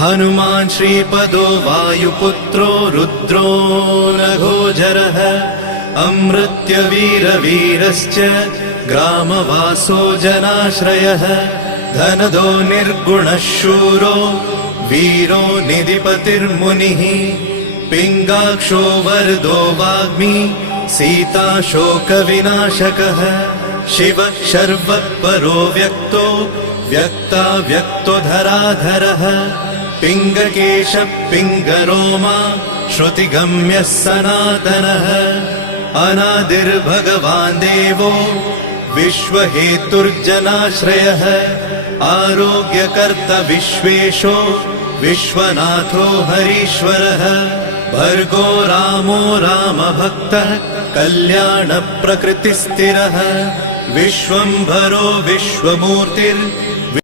हनुमान् श्रीपदो वायुपुत्रो रुद्रो नघोजरः अमृत्यवीरवीरश्च ग्रामवासो जनाश्रयः धनदो निर्गुणः शूरो वीरो निधिपतिर्मुनिः पिङ्गाक्षो वरदो वाग्मी सीता शोकविनाशकः शिवः शर्वः परो व्यक्तो व्यक्तो धराधरः पिङ्गकेशः पिङ्गरोमा श्रुतिगम्यः सनातनः अनादिर्भगवान् देवो विश्वहेतुर्जनाश्रयः आरोग्यकर्ता विश्वेशो विश्वनाथो हरीश्वरः भर्गो रामो रामभक्तः कल्याणप्रकृतिस्थिरः विश्वम्भरो विश्वमूर्तिर्